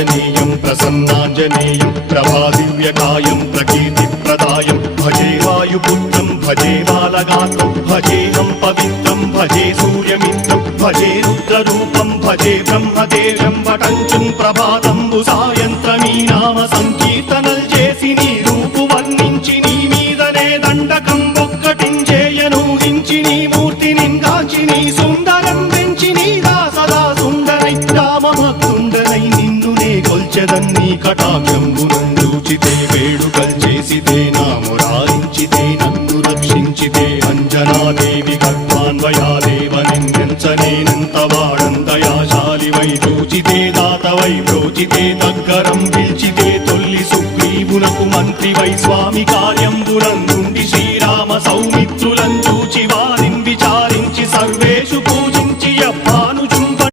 ఆంజనేయం ప్రసన్నాంజనేయం ప్రభాదివ్యకాయం ప్రకీర్తిప్రదాయం భజే వాయుపుత్రం భజే బాలగాత్రం భజేహం పవిత్రం భజే సూర్యమిత్రం భజే రుద్రరూపం భజే బ్రహ్మదేవం వటంచుం ప్రభాతంబు సాయంత్రమీ నామ సంకీర్తనల్ చేసి నీ రూపు వర్ణించి నీ మీదనే దండకం ఒక్కటించేయనూహించి నీ మూర్తిని కాంచి నీ సుందరం పెంచి నీ సదా సుందరై రామభక్తుండనై నిన్నునే కొల్చెదన్నీ కటాక్షంబునందూచితే వేడుకల్ చేసితే నామురారించితే నన్ను రక్షించితే అంజనాదేవి గర్భాన్వయాదేవ నిన్నెంచనేనంత వాడంతయాశాలివై చూచితే దాతవై ప్రోచితే దగ్గరం పిల్చితే తొల్లి సుగ్రీవునకు మంత్రివై స్వామి కార్యంబునందుండి శ్రీరామ సౌమిత్రు